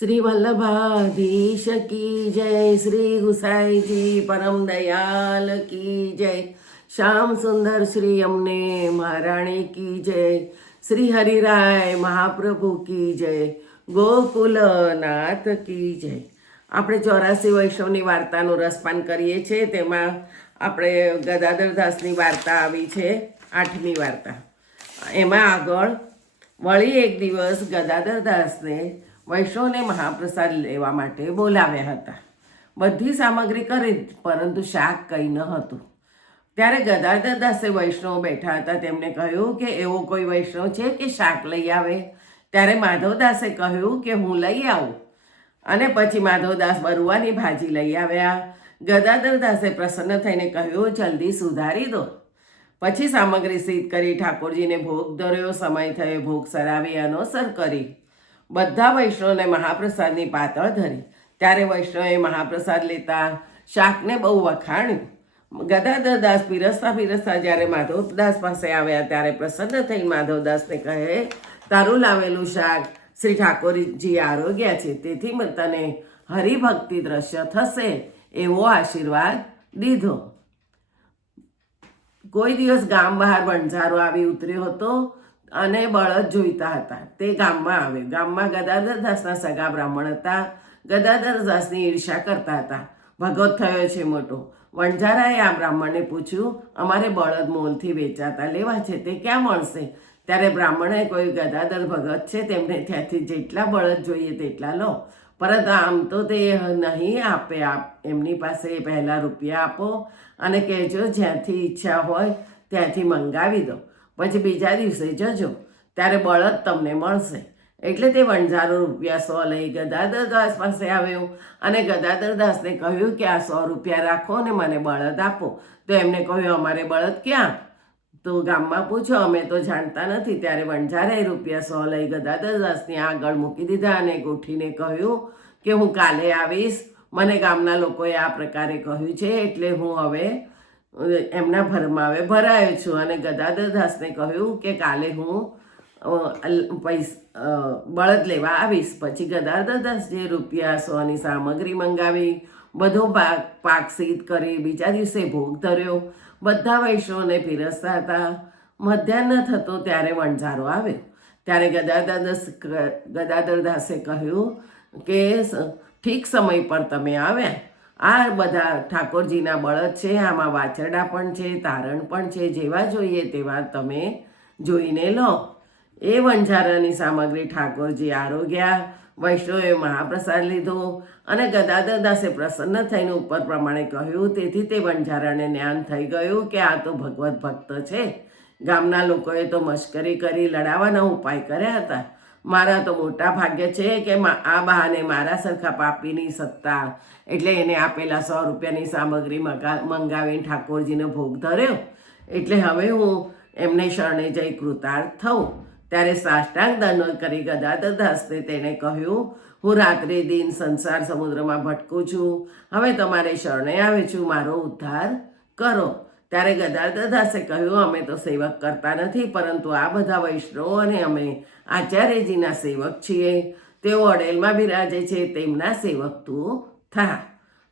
શ્રી વલ્લભાધીશ કી જય, શ્રી ગુસાઈજી પરમ દયાલ કી જય, શ્યામ સુંદર શ્રી અમને મહારાણી કી જય, શ્રી હરિરાય મહાપ્રભુ કી જય, ગોકુલનાથ કી જય. આપણે 84 વૈષ્ણવની વાર્તાનું રસપાન કરીએ છીએ. તેમાં આપણે ગદાધરદાસની વાર્તા આવી છે, 8મી વાર્તા. એમાં આગળ વળી એક દિવસ ગદાધરદાસને વૈષ્ણવને મહાપ્રસાદ લેવા માટે બોલાવ્યા હતા. બધી સામગ્રી કરી, પરંતુ શાક કંઈ ન હતું. ત્યારે ગદાધરદાસે વૈષ્ણવ બેઠા હતા તેમને કહ્યું કે એવો કોઈ વૈષ્ણવ છે કે શાક લઈ આવે. ત્યારે માધવદાસે કહ્યું કે હું લઈ આવું. અને પછી માધવદાસ બરુવાની ભાજી લઈ આવ્યા. ગદાધરદાસે પ્રસન્ન થઈને કહ્યું, જલ્દી સુધારી દો. પછી સામગ્રી સિદ્ધ કરી ઠાકોરજીને ભોગ ધર્યો. સમય થયો, ભોગ સરાવી અનોસર કરી. બધા વૈષ્ણવને મહાપ્રસાદની પાતળ ધરી. ત્યારે વૈષ્ણવે મહાપ્રસાદ લેતા શાકને બહુ વખાણ્યું. ગદાધરદાસ પીરસતા પીરસતા જ્યારે માધવદાસ પાસે આવ્યા ત્યારે પ્રસન્ન થઈને માધવદાસને કહે, તારું લાવેલું શાક શ્રી ઠાકોરજી આરોગ્યા છે, તેથી તને હરિભક્તિ દ્રશ્ય થશે એવો આશીર્વાદ દીધો. કોઈ દિવસ ગામ બહાર વણઝારો આવી ઉતર્યો હતો અને બળદ જોઈતા હતા. તે ગામમાં આવ્યો. ગામમાં ગદાધરદાસના સગા બ્રાહ્મણ હતા. ગદાધરદાસની ઈર્ષા કરતા હતા. ભગત થયો છે મોટો. વણઝારાએ આ બ્રાહ્મણને પૂછ્યું, અમારે બળદ મોલથી વેચાતા લેવા છે, તે ક્યાં મળશે? ત્યારે બ્રાહ્મણે કોઈ ગદાધર ભગત છે, તેમને ત્યાંથી જેટલા બળદ જોઈએ તેટલા લો, પરંતુ આમ તો તે નહીં આપે. એમની પાસે પહેલાં રૂપિયા આપો અને કહેજો જ્યાંથી ઈચ્છા હોય ત્યાંથી મંગાવી દો. પછી બીજા દિવસે જજો, ત્યારે બળદ તમને મળશે. એટલે તે વણઝારો રૂપિયા 100 લઈ ગદાધરદાસ પાસે આવ્યો અને ગદાધરદાસને કહ્યું કે આ 100 રૂપિયા રાખો અને મને બળદ આપો. તો એમને કહ્યું, અમારે બળદ ક્યાં? તો ગામમાં પૂછો, અમે તો જાણતા નથી. ત્યારે વણઝારે રૂપિયા 100 લઈ ગદાધરદાસની આગળ મૂકી દીધા અને ગોઠીને કહ્યું કે હું કાલે આવીશ. મને ગામના લોકોએ આ પ્રકારે કહ્યું છે, એટલે હું હવે એમના ભરમાવે ભરાયો છું. અને ગદાધરદાસને કહ્યું કે કાલે હું બળદ લેવા આવીશ. પછી ગદાધરદાસ જે રૂપિયા 100ની સામગ્રી મંગાવી, બધો પાક સિદ્ધ કરી, બીજા દિવસે ભોગ ધર્યો. બધા વૈષ્ણવને પીરસતા હતા. મધ્યાહ્ન થતો ત્યારે વણઝારો આવ્યો. ત્યારે ગદાધરદાસે કહ્યું કે ઠીક સમય પર તમે આવ્યા. આ બધા ઠાકોરજીના બળદ છે, આમાં વાછરડા પણ છે, તારણ પણ છે, જેવા જોઈએ તેવા તમે જોઈને લો. એ વણઝારાની સામગ્રી ઠાકોરજી આરોગ્યા. વૈષ્ણવે મહાપ્રસાદ લીધો અને ગદાધરદાસે પ્રસન્ન થઈને ઉપર પ્રમાણે કહ્યું. તેથી તે વણઝારાને જ્ઞાન થઈ ગયું કે આ તો ભગવત ભક્ત છે. ગામના લોકોએ તો મશ્કરી કરી લડાવવાના ઉપાય કર્યા હતા. મારા તો મોટા ભાગ્ય છે કે આ બહાને મારા સરખા પાપીની સત્તા, એટલે એને આપેલા 100 રૂપિયાની સામગ્રી મંગાવીને ઠાકોરજીને ભોગ ધર્યો. એટલે હવે હું એમને શરણે જઈ કૃતાર્થ થઉં. ત્યારે સાષ્ટાંગ દંડવત કરી ગદાધરદાસને તેણે કહ્યું, હું રાત્રે દિન સંસાર સમુદ્રમાં ભટકું છું. હવે તમારે શરણે આવે છું, મારો ઉદ્ધાર કરો. ત્યારે ગદાધરદાસે કહ્યું, અમે તો સેવક કરતા નથી, પરંતુ આ બધા વૈષ્ણવો અને અમે આચાર્યજીના સેવક છીએ. તેઓ અડેલમાં બિરાજે છે, તેમના સેવક તું થા.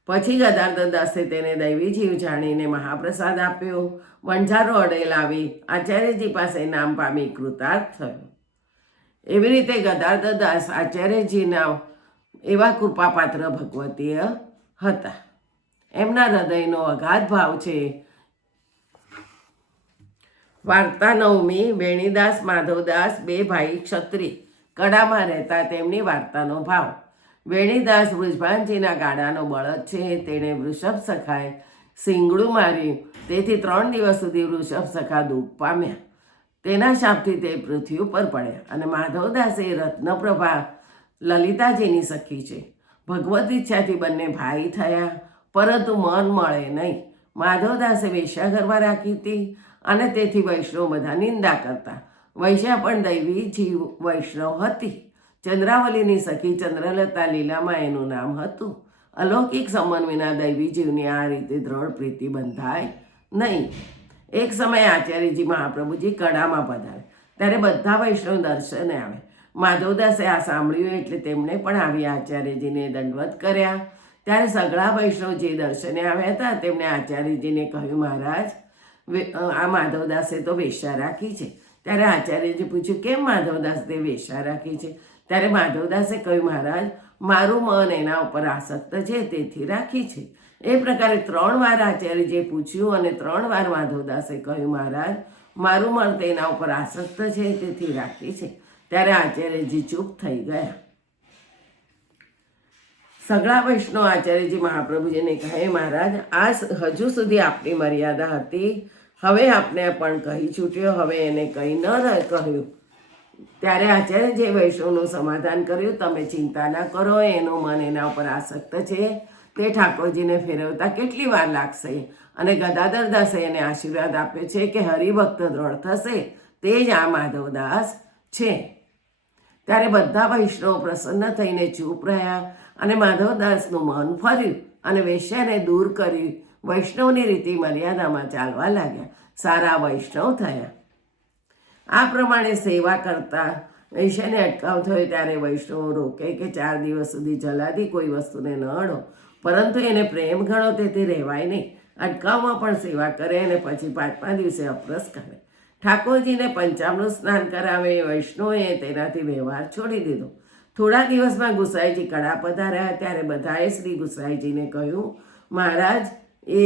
પછી ગદાધરદાસે તેને દૈવી જીવ જાણીને મહાપ્રસાદ આપ્યો. વણઝારો અડેલ આવી આચાર્યજી પાસે નામ પામી કૃતાર્થ થયો. એવી રીતે ગદાધરદાસ આચાર્યજીના એવા કૃપાપાત્ર ભગવતીય હતા. એમના હૃદયનો અગાધ ભાવ છે. વાર્તા 9મી. વેણીદાસ માધવદાસ, 2 ભાઈ ક્ષત્રિય, કડામાં રહેતા. તેમની વાર્તાનો ભાવ. વેણીદાસ વૃષભાનજીના ગાડાનો બળદ છે. તેણે વૃષભ સખાએ સિંગડું માર્યું, તેથી 3 દિવસ સુધી વૃષભ સખા દુઃખ પામ્યા. તેના શાપથી તે પૃથ્વી ઉપર પડ્યા. અને માધવદાસ એ રત્નપ્રભા લલિતાજીની સખી છે. ભગવત ઈચ્છાથી બંને ભાઈ થયા, પરંતુ મન મળે નહીં. માધવદાસે વેશ્યાઘરમાં રાખી હતી અને તેથી વૈષ્ણવ બધા નિંદા કરતા. વૈશ્યા પણ દૈવી જીવ વૈષ્ણવ હતી. ચંદ્રાવલીની સખી ચંદ્રલતા લીલામાં એનું નામ હતું. અલૌકિક સંબંધ વિના દૈવી જીવની આ રીતે દ્રઢ પ્રીતિ બંધાય નહીં. એક સમયે આચાર્યજી મહાપ્રભુજી કડામાં પધારે. ત્યારે બધા વૈષ્ણવ દર્શને આવે. માધવદાસે આ સાંભળ્યું એટલે તેમણે પણ આવી આચાર્યજીને દંડવત કર્યા. ત્યારે સઘળા વૈષ્ણવ જે દર્શને આવ્યા હતા તેમણે આચાર્યજીને કહ્યું, મહારાજ, આ માધવદાસે તો વેશ્યા રાખી છે. ત્યારે આચાર્યજી પૂછ્યું, કેમ માધવદાસ તે વેશ્યા રાખી છે? ત્યારે માધવદાસે કહ્યું, મહારાજ, મારું મન એના ઉપર આસક્ત છે તેથી રાખી છે. એ પ્રકારે 3 વાર આચાર્યજીએ પૂછ્યું અને 3 વાર માધવદાસે કહ્યું, મહારાજ, મારું મન તેના ઉપર આસક્ત છે તેથી રાખી છે. ત્યારે આચાર્યજી ચૂપ થઈ ગયા. સઘળા વૈષ્ણવ આચાર્યજી મહાપ્રભુજીને કહે, મહારાજ, આ હજુ સુધી આપની મર્યાદા હતી, હવે આપને પણ કહી છૂટ્યો, હવે એને કંઈ ન કહ્યું. ત્યારે આચાર્યજીએ વૈષ્ણવનું સમાધાન કર્યું, તમે ચિંતા ના કરો, એનું મન એના ઉપર આસક્ત છે, તે ઠાકોરજીને ફેરવતા કેટલી વાર લાગશે. અને ગદાધર દાસે એને આશીર્વાદ આપ્યો છે કે હરિભક્ત દ્રઢ થશે તે જ આ માધવદાસ છે. ત્યારે બધા વૈષ્ણવ પ્રસન્ન થઈને ચૂપ રહ્યા અને માધવદાસનું મન ફર્યું અને વેશ્યાને દૂર કરી વૈષ્ણવની રીતિ મર્યાદામાં ચાલવા લાગ્યા. સારા વૈષ્ણવ થયા. આ પ્રમાણે સેવા કરતા વેશ્યાને અટકાવ થયો ત્યારે વૈષ્ણવો રોકે કે 4 દિવસ સુધી જલાદી કોઈ વસ્તુને ન અડો, પરંતુ એને પ્રેમ ગણો તેથી રહેવાય નહીં. અટકાવમાં પણ સેવા કરે અને પછી 5મા દિવસે અપરસ કરે. ઠાકોરજીને પંચામૃત સ્નાન કરાવે. વૈષ્ણવોએ તેનાથી વ્યવહાર છોડી દીધો. થોડા દિવસમાં ગુસાઈજી કડા પધાર્યા. ત્યારે બધાએ શ્રી ગુસાઈજીને કહ્યું, મહારાજ, એ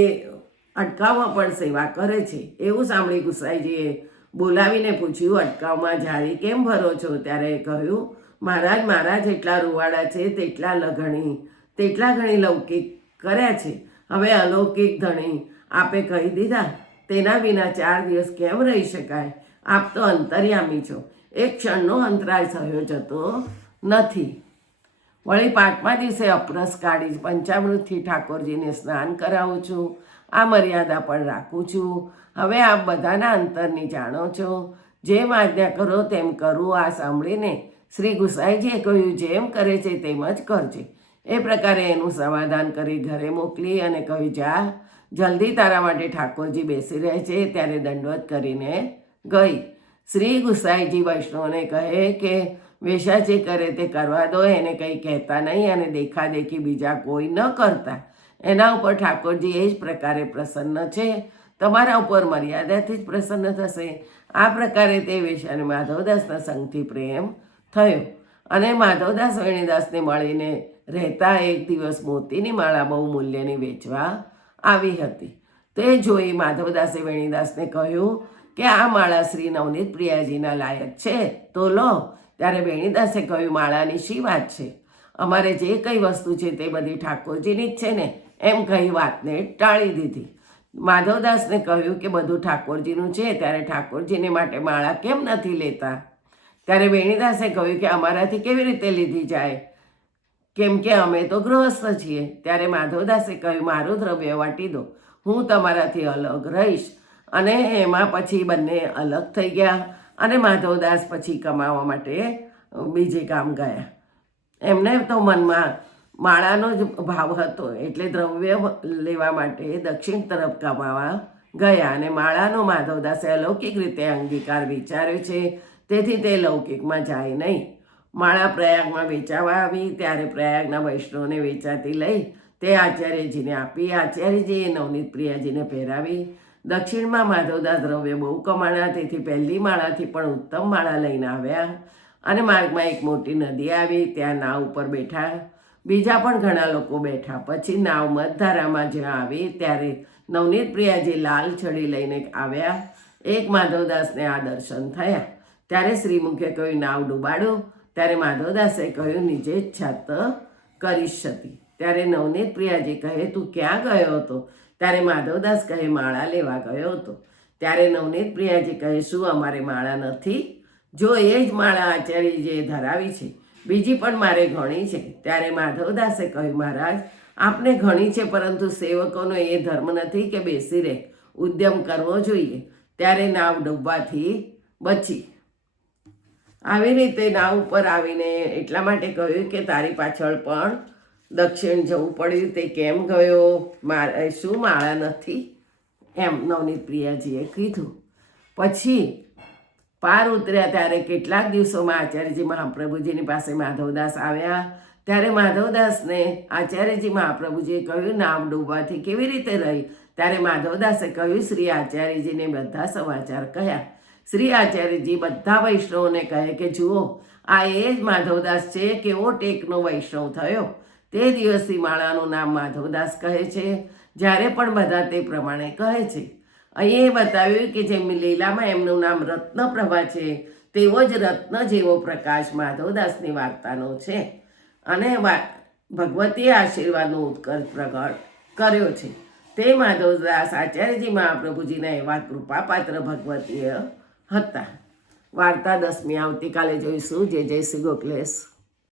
અટકાવમાં પણ સેવા કરે છે. એવું સાંભળી ગુસાઈજીએ બોલાવીને પૂછ્યું, અટકાવમાં જારી કેમ ભરો છો? ત્યારે કહ્યું, મહારાજ, મારા જેટલા રૂવાડા છે તેટલા ઘણી લૌકિક કર્યા છે. હવે અલૌકિક ધણી આપે કહી દીધા, તેના વિના 4 દિવસ કેમ રહી શકાય? આપ તો અંતર્યામી છો, એક ક્ષણનો અંતરાય સહ્યો જતો નથી. વળી 5મા દિવસે અપરસ કાઢી પંચામૃતથી ઠાકોરજીને સ્નાન કરાવું છું. આ મર્યાદા પણ રાખું છું. હવે આપ બધાના અંતરની જાણો છો. જેમ આજ્ઞા કરો તેમ કરું. આ સાંભળીને શ્રી ગુસાઈજીએ કહ્યું, જેમ કરે છે તેમ જ કરજે. એ પ્રકારે એનું સમાધાન કરી ઘરે મોકલી અને કહ્યું, જા, જલ્દી, તારા માટે ઠાકોરજી બેસી રહે છે. ત્યારે દંડવત કરીને ગઈ. શ્રી ગુસાઈજી વૈષ્ણવને કહે કે વેશ્યા જે કરે તે કરવા દો, એને કંઈ કહેતા નહીં અને દેખાદેખી બીજા કોઈ ન કરતા. એના ઉપર ઠાકોરજી એ જ પ્રકારે પ્રસન્ન છે. તમારા ઉપર મર્યાદાથી જ પ્રસન્ન થશે. આ પ્રકારે તે વેશ્યાને માધવદાસના સંગથી પ્રેમ થયો અને માધવદાસ વેણીદાસને મળીને રહેતા એક દિવસ મોતીની માળા બહુ મૂલ્યની વેચવા આવી હતી. તે જોઈ માધવદાસે વેણીદાસને કહ્યું કે આ માળા શ્રી નવનીત પ્રિયાજીના લાયક છે, તો લો. ત્યારે વેણીદાસે કહ્યું, માળાની શી વાત છે? અમારે જે કંઈ વસ્તુ છે તે બધી ઠાકોરજીની જ છે ને? એમ કહી વાતને ટાળી દીધી. માધવદાસને કહ્યું કે બધું ઠાકોરજીનું છે, ત્યારે ઠાકોરજીને માટે માળા કેમ નથી લેતા? ત્યારે વેણીદાસે કહ્યું કે અમારાથી કેવી રીતે લીધી જાય, કેમ કે અમે તો ગૃહસ્થ છીએ. ત્યારે માધવદાસે કહ્યું, મારું દ્રવ્ય વાટી દો, હું તમારાથી અલગ રહીશ. અને એમાં પછી બંને અલગ થઈ ગયા અને માધવદાસ પછી કમાવા માટે બીજે કામ ગયા. એમને તો મનમાં માળાનો જ ભાવ હતો એટલે દ્રવ્ય લેવા માટે દક્ષિણ તરફ કમાવા ગયા અને માળાનો માધવદાસે અલૌકિક રીતે અંગીકાર વિચાર્યો છે, તેથી તે લૌકિકમાં જાય નહીં. માળા પ્રયાગમાં વેચાવા આવી. ત્યારે પ્રયાગના વૈષ્ણવને વેચાતી લઈ તે આચાર્યજીને આપી. આચાર્યજીએ નવનીત પ્રિયાજીને પહેરાવી. દક્ષિણમાં માધવદાસ દ્રવ્ય બહુ કમાણા, તેથી પહેલી માળાથી પણ ઉત્તમ માળા લઈને આવ્યા અને માર્ગમાં એક મોટી નદી આવી. ત્યાં નાવ ઉપર બેઠા. બીજા પણ ઘણા લોકો બેઠા. પછી નાવ મધધારામાં જ્યાં આવી ત્યારે નવનીત પ્રિયાજી લાલ છડી લઈને આવ્યા. એક માધવદાસને આ દર્શન થયા. ત્યારે શ્રીમુખે કહ્યું, નાવ ડૂબાડો. ત્યારે માધવદાસે કહ્યું, નીચે જ છાત કરીશ હતી. ત્યારે નવનીત પ્રિયાજી કહે, તું ક્યાં ગયો હતો? ત્યારે માધવદાસ કહે, માળા લેવા ગયો હતો. ત્યારે નવનીત પ્રિયાજી કહે, શું અમારે માળા નથી? જો એ જ માળા આચાર્યજીએ ધરાવી છે, બીજી પણ મારે ઘણી છે. ત્યારે માધવદાસે કહ્યું, મહારાજ, આપને ઘણી છે, પરંતુ સેવકોનો એ ધર્મ નથી કે બેસી રહે, ઉદ્યમ કરવો જોઈએ. ત્યારે નાવ ડૂબવાથી બચી. આવી રીતે નાવ ઉપર આવીને એટલા માટે કહ્યું કે તારી પાછળ પણ દક્ષિણ જવું પડ્યું, તે કેમ ગયો? શું માળા નથી? એમ નવનીત પ્રિયાજીએ કીધું. પછી પાર ઉતર્યા ત્યારે કેટલાક દિવસોમાં આચાર્યજી મહાપ્રભુજીની પાસે માધવદાસ આવ્યા. ત્યારે માધવદાસને આચાર્યજી મહાપ્રભુજીએ કહ્યું, નાવ ડૂબવાથી કેવી રીતે રહી? ત્યારે માધવદાસે કહ્યું, શ્રી આચાર્યજીને બધા સમાચાર કહ્યા. શ્રી આચાર્યજી બધા વૈષ્ણવોને કહે કે જુઓ, આ એ જ માધવદાસ છે, કેવો ટેકનો વૈષ્ણવ થયો. તે દિવસથી માળાનું નામ માધવદાસ કહે છે. જ્યારે પણ બધા તે પ્રમાણે કહે છે. અહીં એ બતાવ્યું કે જેમ લીલામાં એમનું નામ રત્નપ્રભા છે, તેવો જ રત્ન જેવો પ્રકાશ માધવદાસની વાર્તાનો છે. અને ભગવતીએ આશીર્વાદનો ઉત્કર્ષ પ્રગટ કર્યો છે. તે માધવદાસ આચાર્યજી મહાપ્રભુજીના એવા કૃપાપાત્ર ભગવતીય હતા. વાર્તા 10મી આવતીકાલે જોઈશું. જય જય શ્રી ગોખલેશ.